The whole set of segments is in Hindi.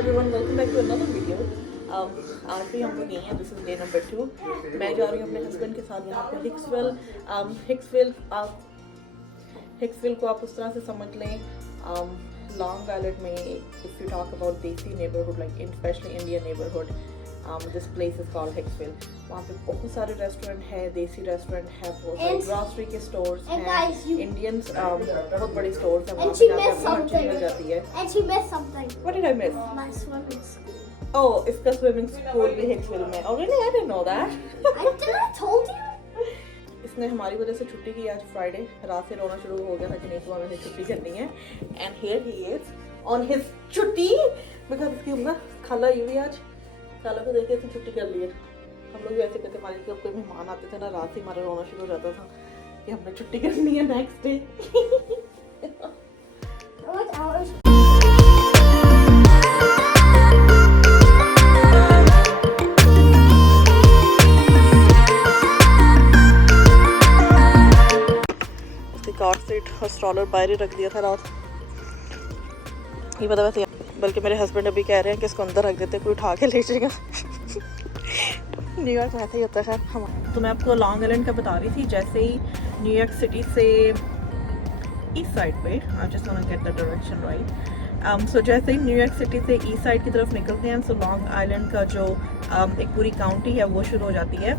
Everyone, welcome back to another video. आज भी हम लोग यहीं हैं। This is day number 2। मैं जा रही हूँ अपने हस्बैंड के साथ यहाँ पे हिक्सविल को आप उस तरह से समझ लें, लॉन्ग आइलैंड में if you talk about desi neighbourhood like specially Indian neighbourhood, this place is called Hicksville. वहाँ पे बहुत सारे रेस्टोरेंट है, देसी रेस्टोरेंट है, बहुत सारे ग्रॉसरी के स्टोर्स हैं, इंडियंस बहुत बड़े स्टोर्स हैं वहाँ पे जहाँ पे हर चीज़ मिल जाती है। And she missed something. What did I miss? My swimming school. Oh, इसका स्विमिंग स्कूल भी हिक्सविल में। Oh really? I didn't know that. I told you. इसने हमारी वजह से छुट्टी की। आज फ्राइडे रात से रोना शुरू हो गया था कि नहीं तो हमें छुट्टी करनी है। And here he is on his छुट्टी बिकॉज इसकी ना खाला यू भी आज खाला को देखे इसने छुट्टी कर ली है। हम लोग भी ऐसे करते हमारे जब कोई मेहमान आते थे ना रात से हमारा रोना शुरू हो जाता था कि हमने छुट्टी करनी है next day. What hours? Car seat और स्ट्रॉलर बाहर ही रख दिया था रात। ये पता वैसे, बल्कि मेरे हस्बैंड अभी कह रहे हैं कि इसको अंदर रख देते, कोई उठा के ले जाएगा। न्यूयॉर्क में ऐसा ही होता है। हम तो मैं आपको लॉन्ग आइलैंड का बता रही थी। जैसे ही न्यूयॉर्क सिटी से ईस्ट साइड पे, I just want to get the direction right. So जैसे ही न्यूयॉर्क सिटी से ईस्ट साइड की तरफ निकलते हैं, सो लॉन्ग आइलैंड का जो एक पूरी काउंटी है वो शुरू हो जाती है।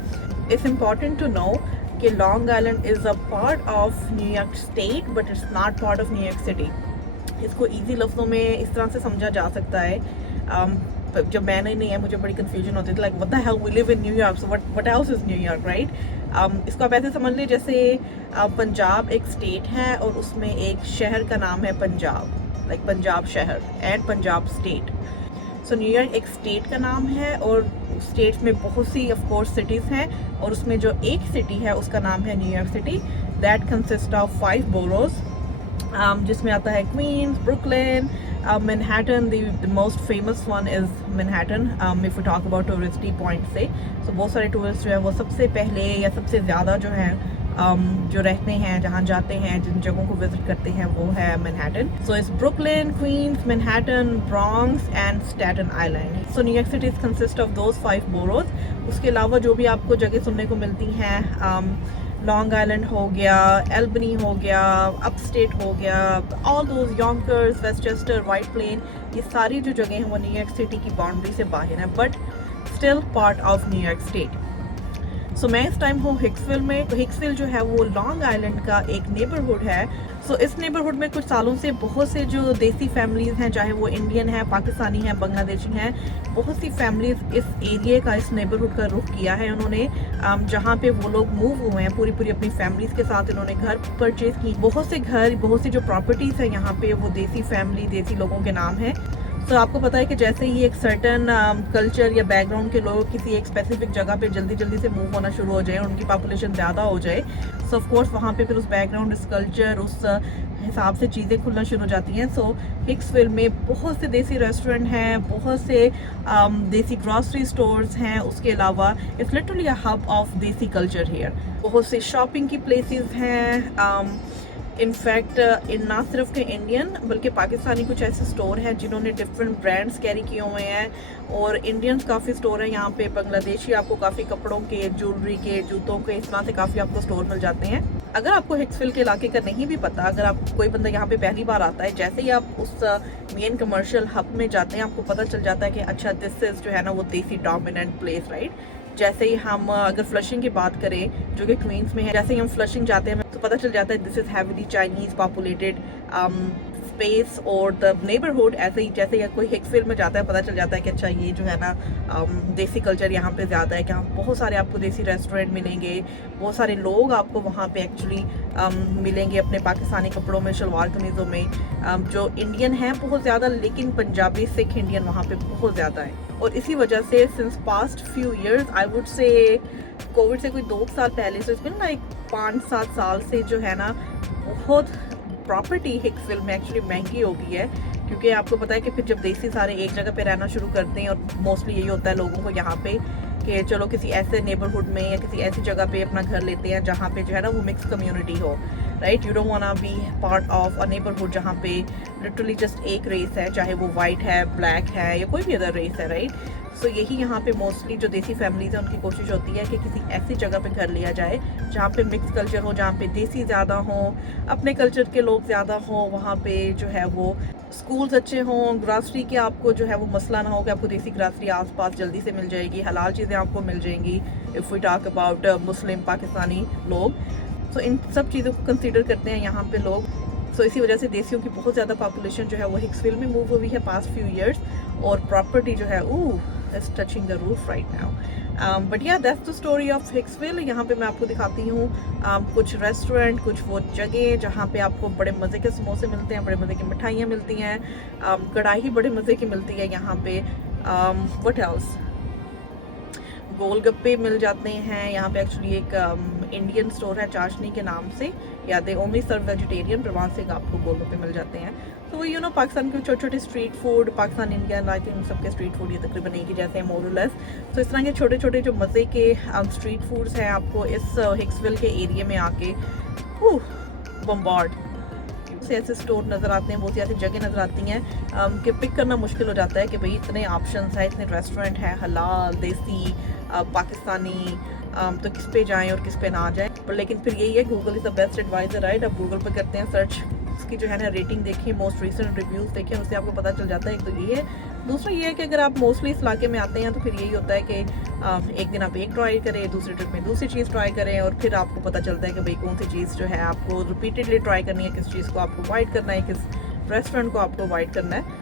इट्स इम्पॉर्टेंट टू नो कि long island is a part of New York state but it's not part of New York city. इसको इजी लफ्ज़ों में इस तरह से समझा जा सकता है। जब मैंने नहीं है मुझे बड़ी कन्फ्यूजन होती थी, like what the hell we live in New York, so what else is New York, right. इसको आप ऐसे समझ लीजिए जैसे पंजाब एक स्टेट है और उसमें एक शहर का नाम है पंजाब, लाइक पंजाब शहर and Punjab state. So New York एक स्टेट का नाम है और स्टेट्स में बहुत सी ऑफ कोर्स सिटीज़ हैं और उसमें जो एक सिटी है उसका नाम है New York city. That consist of 5 boroughs, जिसमें आता है Queens, Brooklyn, Manhattan. The most famous one is Manhattan if you talk about touristy point से। सो बहुत सारे टूरिस्ट जो है वो सबसे पहले या सबसे ज़्यादा जो है जो रहते हैं, जहाँ जाते हैं, जिन जगहों को विजिट करते हैं वो है Manhattan. So it's Brooklyn, Queens, Manhattan, Bronx and Staten Island. So New York city consist of those 5 boroughs. उसके अलावा जो भी आपको जगह सुनने को मिलती हैं, लॉन्ग आइलैंड हो गया, एल्बनी हो गया, अपस्टेट हो गया, all those, Yonkers, Westchester, White Plain, ये सारी जो जगह हैं वो न्यूयॉर्क सिटी की बाउंड्री से बाहर है but still part of New York state. So मैं इस टाइम हूँ हिक्सविल में। तो हिक्सविल जो है वो लॉन्ग आइलैंड का एक नेबरहुड है। सो इस नेबरहुड में कुछ सालों से बहुत से जो देसी फैमिलीज़ हैं, चाहे वो इंडियन है, पाकिस्तानी हैं, बांग्लादेशी हैं, बहुत सी फैमिलीज़ इस एरिए का, इस नेबरहुड का रुख किया है उन्होंने। जहाँ पे वो लोग मूव हुए हैं पूरी अपनी फैमिलीज़ के साथ, इन्होंने घर परचेज़ की। बहुत से घर, बहुत सी जो प्रॉपर्टीज़ हैं यहाँ पे वो देसी फैमिली, देसी लोगों के नाम है। तो आपको पता है कि जैसे ही एक सर्टन कल्चर या बैकग्राउंड के लोग किसी एक स्पेसिफिक जगह पे जल्दी से मूव होना शुरू हो जाए, उनकी पॉपुलेशन ज़्यादा हो जाए, सो ऑफ कोर्स वहाँ पे फिर उस बैकग्राउंड, उस कल्चर, उस हिसाब से चीज़ें खुलना शुरू हो जाती हैं। सो हिक्सविल में बहुत से देसी रेस्टोरेंट हैं, बहुत से देसी ग्रॉसरी स्टोर्स हैं। उसके अलावा it's literally a hub of देसी कल्चर हियर। बहुत से शॉपिंग की प्लेसेस हैं। इनफैक्ट ना सिर्फ के इंडियन बल्कि पाकिस्तानी कुछ ऐसे स्टोर हैं जिन्होंने डिफरेंट ब्रांड्स कैरी किए हुए हैं और इंडियंस काफ़ी स्टोर हैं यहाँ पे। बांग्लादेशी आपको काफ़ी कपड़ों के, ज्वेलरी के, जूतों के, इस तरह से काफ़ी आपको स्टोर मिल जाते हैं। अगर आपको हिक्सविल के इलाके का नहीं भी पता, अगर आप कोई बंदा यहाँ पे पहली बार आता है, जैसे ही आप उस मेन कमर्शियल हब में जाते हैं आपको पता चल जाता है कि अच्छा दिस इज़ जो है ना वो देसी डोमिनेंट प्लेस, राइट। जैसे ही हम अगर फ्लशिंग की बात करें जो कि क्वींस में है, जैसे ही हम फ्लशिंग जाते हैं तो पता चल जाता है this is heavily Chinese populated space और द नेबरहुड। ऐसे ही जैसे ही कोई हिक्सविल में जाता है पता चल जाता है कि अच्छा ये जो है ना देसी कल्चर यहाँ पे ज़्यादा है, कि यहाँ बहुत सारे आपको देसी रेस्टोरेंट मिलेंगे, बहुत सारे लोग आपको वहाँ पे एक्चुअली मिलेंगे अपने पाकिस्तानी कपड़ों में, शलवार कमीज़ों में। जो इंडियन हैं बहुत ज़्यादा, लेकिन पंजाबी, सिख इंडियन वहाँ पे बहुत ज़्यादा है। और इसी वजह से since past few years, I would say Covid से कोई 2 साल पहले, सो इसमें लाइक 5-7 साल से जो है ना बहुत प्रॉपर्टी हिक्सविल में एक्चुअली महंगी हो गई है। क्योंकि आपको पता है कि फिर जब देसी सारे एक जगह पे रहना शुरू करते हैं, और मोस्टली यही होता है लोगों को यहाँ पे कि चलो किसी ऐसे नेबरहुड में या किसी ऐसी जगह पे अपना घर लेते हैं जहाँ पे जो है ना वो मिक्स कम्युनिटी हो। Right. You don't want be part of a neighbourhood जहाँ पे लिटरली जस्ट एक रेस है, चाहे वो वाइट है, ब्लैक है या कोई भी अदर रेस है, राइट. सो यही यहाँ पे मोस्टली जो देसी फैमिलीज हैं उनकी कोशिश होती है कि किसी ऐसी जगह पे घर लिया जाए जहाँ पे मिक्स कल्चर हो, जहाँ पे देसी ज़्यादा हों, अपने कल्चर के लोग ज़्यादा हों, वहाँ पे जो है वो स्कूल्स अच्छे हों, ग्रासरी के आपको जो है वो मसला ना हो कि आपको देसी ग्रासरी आसपास जल्दी से मिल जाएगी, हलाल चीज़ें आपको मिल जाएंगी इफ़ वी टॉक अबाउट मुस्लिम पाकिस्तानी लोग. सो इन सब चीज़ों को कंसीडर करते हैं यहाँ पे लोग. सो इसी वजह से देसियों की बहुत ज़्यादा पॉपुलेशन जो है वो हिक्सविल में मूव हुई है पास्ट फ्यू ईयर्स, और प्रॉपर्टी जो है it's touching the roof right now. But या दैट्स द स्टोरी ऑफ हिक्सविल. यहाँ पे मैं आपको दिखाती हूँ कुछ रेस्टोरेंट, कुछ वो जगह जहाँ पे आपको बड़े मज़े के समोसे मिलते हैं, बड़े मज़े की मिठाइयाँ मिलती हैं, कढ़ाई बड़े मज़े की मिलती है यहाँ पे. व्हाट एल्स, गोलगप्पे मिल जाते हैं यहाँ पे. एक्चुअली एक इंडियन स्टोर है चाशनी के नाम से, या दे ओनली सर्व वेजिटेरियन, पर वहाँ से आपको गोलगप्पे मिल जाते हैं. तो यू नो पाकिस्तान के छोटे छोटे street food, Pakistan India I think सबके स्ट्रीट फूड ये तकरीबन एक ही जैसे हैं मोर और लेस. तो इस तरह के छोटे छोटे जो मज़े के स्ट्रीट फूड्स हैं आपको इस हिक्सविल के एरिया में आके बम्बार्ड से ऐसे स्टोर नज़र आते हैं, बहुत सी ऐसी जगह नज़र आती हैं कि पिक करना मुश्किल हो जाता है कि भाई इतने ऑप्शंस हैं, इतने रेस्टोरेंट हैं हलाल, देसी, पाकिस्तानी, तो किस पे जाएं और किस पे ना जाएं. पर लेकिन फिर यही है, Google is the best adviser, right. अब गूगल पे करते हैं सर्च, उसकी जो है ना रेटिंग देखिए, मोस्ट रिसेंट रिव्यूज़ देखें, उससे आपको पता चल जाता है. एक तो ये है. दूसरा ये है कि अगर आप मोस्टली इस इलाके में आते हैं तो फिर यही होता है कि एक दिन आप एक ट्राई करें, दूसरे ट्रिप में दूसरी चीज़ ट्राई करें, और फिर आपको पता चलता है कि भाई कौन सी चीज़ जो है आपको रिपीटेडली ट्राई करनी है, किस चीज़ को आपको अवॉइड करना है, किस रेस्टोरेंट को आपको अवॉइड करना है.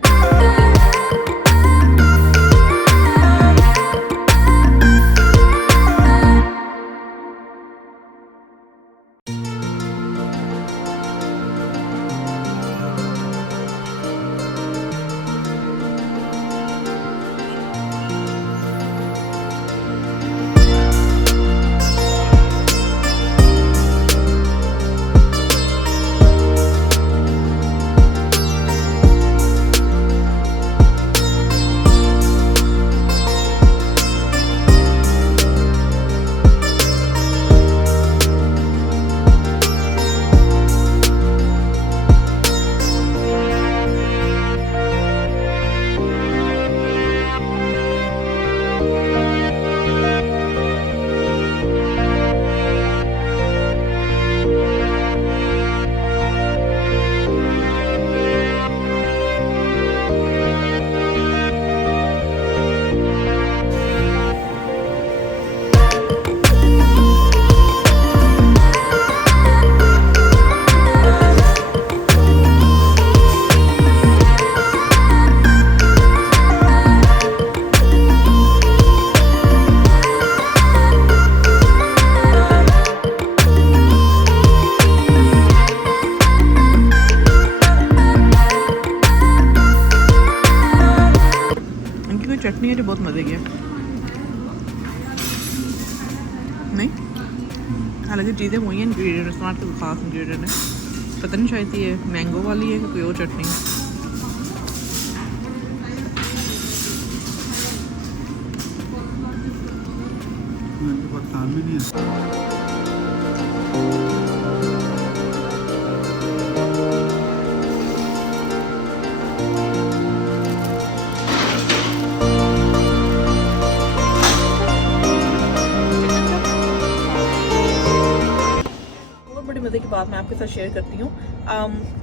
चटनी है जो बहुत मज़े की है, नहीं हालांकि चीज़ें वही हैं, इंग्रेडिएंट इसमें कोई ख़ास इंग्रेडिएंट है, पता नहीं शायद ये मैंगो वाली है कि कोई और चटनी है. पाकिस्तान में नहीं है. मज़े की बात मैं आपके साथ शेयर करती हूँ.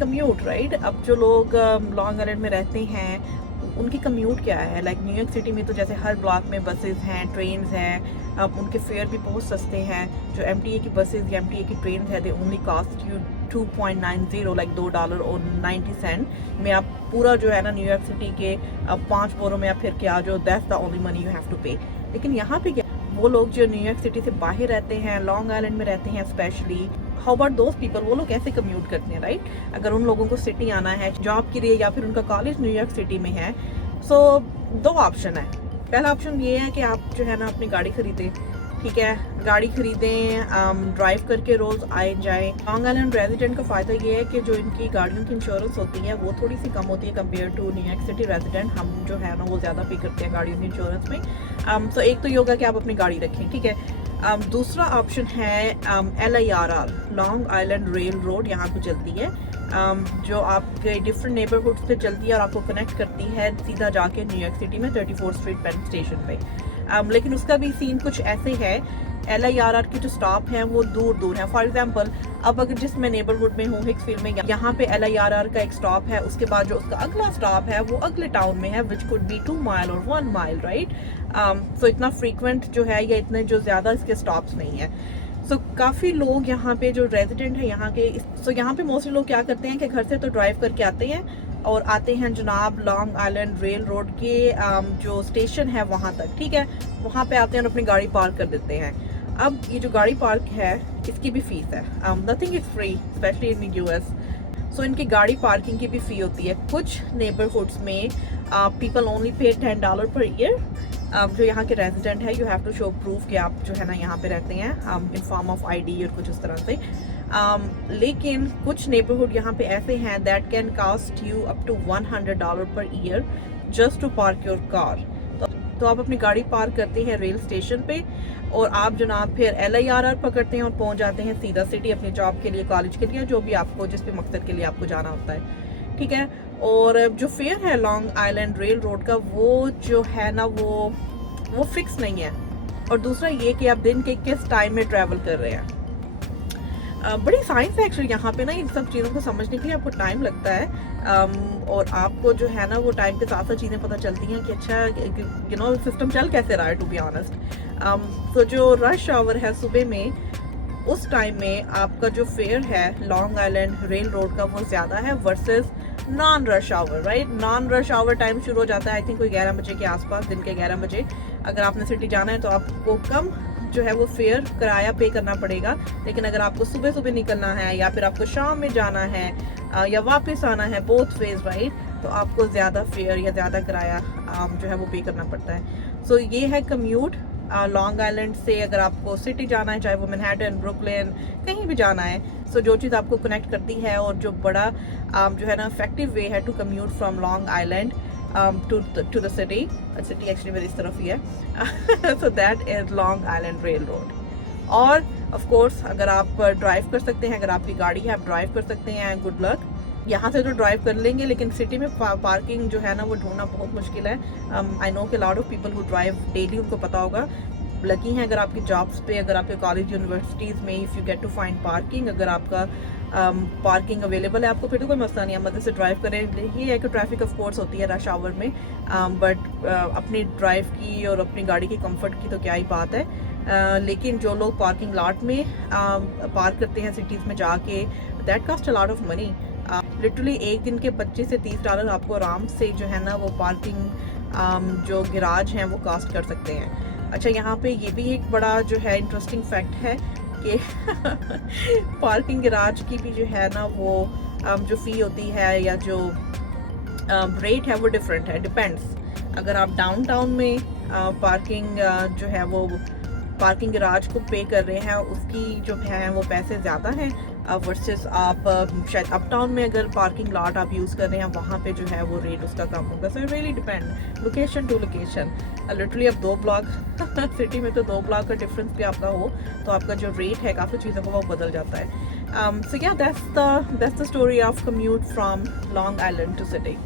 Commute, right. अब जो लोग लॉन्ग आइलैंड में रहते हैं उनकी कम्यूट क्या है. लाइक न्यूयॉर्क सिटी में तो जैसे हर ब्लॉक में बसेस हैं, ट्रेन्स हैं, उनके फेयर भी बहुत सस्ते हैं. जो MTA की बसेस या MTA की ट्रेन है, they only cost you 2.90 like $2.90 में आप पूरा जो है ना न्यूयॉर्क सिटी के 5 बोरों में आप फिर के आ जाओ. That's the only money you have to pay. लेकिन यहाँ पे क्या, वो लोग जो न्यूयॉर्क सिटी से बाहर रहते हैं, लॉन्ग आइलैंड में रहते हैं specially, how about those people, वो लोग कैसे कम्यूट करते हैं, राइट. अगर उन लोगों को सिटी आना है जॉब के लिए या फिर उनका कॉलेज न्यूयॉर्क सिटी में है, सो 2 ऑप्शन है. पहला ऑप्शन ये है कि आप जो है ना अपनी गाड़ी खरीदें, ठीक है, गाड़ी खरीदें, ड्राइव करके रोज़ आए जाएं. लॉन्ग आइलैंड रेजिडेंट का फ़ायदा ये है कि जो इनकी गाड़ियों की इंश्योरेंस होती है वो थोड़ी सी कम होती है compare to New York city resident. हम जो है ना वो ज़्यादा पे करते हैं गाड़ियों की इंश्योरेंस में. तो एक तो ये होगा कि आप अपनी गाड़ी रखें, ठीक है. दूसरा ऑप्शन है LIRR, long island rail road, यहाँ पे चलती है, जो आपके डिफरेंट नेबरहुड्स पे चलती है और आपको कनेक्ट करती है सीधा जाके न्यूयॉर्क सिटी में 34th स्ट्रीट पेन स्टेशन पे। लेकिन उसका भी सीन कुछ ऐसे है, LIRR के जो स्टॉप हैं वो दूर दूर हैं। फॉर एग्जांपल, अब अगर जिस मैं नेबरहुड में हूँ हिक्सफील्ड में, यहाँ पे LIRR का एक स्टॉप है, उसके बाद जो उसका अगला स्टॉप है वो अगले टाउन में है, विच कुड बी 2 माइल और 1 माइल, राइट। सो इतना फ्रीक्वेंट जो है या इतने जो ज़्यादा इसके स्टॉप्स नहीं है। सो काफ़ी लोग यहाँ पे जो रेजिडेंट है यहाँ के, सो यहाँ पे मोस्टली लोग क्या करते हैं कि घर से तो ड्राइव करके आते हैं और आते हैं जनाब लॉन्ग आइलैंड रेल रोड के जो स्टेशन है वहाँ तक, ठीक है। वहाँ पे आते हैं और अपनी गाड़ी पार्क कर देते हैं। अब ये जो गाड़ी पार्क है इसकी भी फीस है, nothing is free specially in US। सो इनकी गाड़ी पार्किंग की भी फ़ी होती है। कुछ नेबरहुड्स में people only pay $10 per year. जो यहाँ के रेजिडेंट है, you have to show proof कि आप जो है ना यहाँ पे रहते हैं इन फॉर्म ऑफ ID और कुछ उस तरह से। लेकिन कुछ नेबरहुड यहाँ पे ऐसे हैं that can cost you up to $100 per year just to park your car. तो आप अपनी गाड़ी पार्क करते हैं रेल स्टेशन पे और आप जनाब फिर LIRR पकड़ते हैं और पहुंच जाते हैं सीधा सिटी अपनी जॉब के लिए, कॉलेज के लिए, जो भी आपको जिस भी मकसद के लिए आपको जाना होता है, ठीक है। और जो फेयर है लॉन्ग आइलैंड रेल रोड का, वो जो है ना वो फिक्स नहीं है। और दूसरा ये कि आप दिन के किस टाइम में ट्रैवल कर रहे हैं। बड़ी साइंस है एक्चुअली यहाँ पे ना, इन सब चीज़ों को समझने के लिए आपको टाइम लगता है। और आपको जो है ना वो टाइम के साथ साथ चीज़ें पता चलती हैं कि अच्छा यू नो सिस्टम चल कैसे रहा है, टू बी ऑनेस्ट। तो जो रश आवर है सुबह में, उस टाइम में आपका जो फेयर है लॉन्ग आइलैंड रेल रोड का वो ज़्यादा है versus non rush hour, right. Non rush hour time शुरू हो जाता है आई थिंक कोई 11 बजे के आसपास, दिन के 11 बजे। अगर आपने सिटी जाना है तो आपको कम जो है वो फेयर किराया पे करना पड़ेगा। लेकिन अगर आपको सुबह सुबह निकलना है या फिर आपको शाम में जाना है या वापस आना है, बोथ वेज, राइट, तो आपको ज़्यादा फेयर या ज़्यादा किराया जो है वो पे करना पड़ता है। सो ये है कम्यूट लॉन्ग आइलैंड से। अगर आपको सिटी जाना है, चाहे वो मैनहट्टन, ब्रुकलिन, कहीं भी जाना है, सो जो चीज़ आपको कनेक्ट करती है और जो बड़ा जो है ना इफेक्टिव वे है to commute from Long Island to the city actually मेरी इस तरफ ही है so that is Long Island Railroad। और of course अगर आप ड्राइव कर सकते हैं, अगर आपकी गाड़ी है आप ड्राइव कर सकते हैं, गुड लक। यहाँ से तो ड्राइव कर लेंगे लेकिन सिटी में पार्किंग जो है ना वो ढूंढना बहुत मुश्किल है। आई नो कि lot of people who drive daily उनको पता होगा। लकी हैं अगर आपकी जॉब्स पे, अगर आपके कॉलेज यूनिवर्सिटीज़ में, if you get to find parking, अगर आपका पार्किंग अवेलेबल है आपको, फिर तो कोई मसला नहीं है, मदद से ड्राइव करें। ये है कि ट्रैफिक ऑफ कोर्स होती है रश आवर में, बट अपनी ड्राइव की और अपनी गाड़ी के कंफर्ट की तो क्या ही बात है। लेकिन जो लोग पार्किंग लॉट में पार्क करते हैं सिटीज़ में जाके, that cost a lot of money. Literally एक दिन के $25 से $30 आपको आराम से जो है ना वो पार्किंग जो गैराज हैं वो कास्ट कर सकते हैं। अच्छा, यहाँ पे ये भी एक बड़ा जो है इंटरेस्टिंग फैक्ट है कि पार्किंग गैराज की भी जो है ना वो जो फ़ी होती है या जो रेट है वो डिफरेंट है, डिपेंड्स। अगर आप डाउनटाउन में पार्किंग जो है वो पार्किंग गैराज को पे कर रहे हैं, उसकी जो है वो पैसे ज़्यादा हैं वर्सेस आप शायद अपटाउन में अगर पार्किंग लॉट आप यूज़ कर रहे हैं वहाँ पे जो है वो रेट उसका कम होगा। So really depend location to location. Literally अब 2 ब्लॉक सिटी में तो 2 ब्लॉक का डिफरेंस भी आपका हो तो आपका जो रेट है काफ़ी चीज़ों का वो बदल जाता है। सो या that's the story of commute from Long Island to city.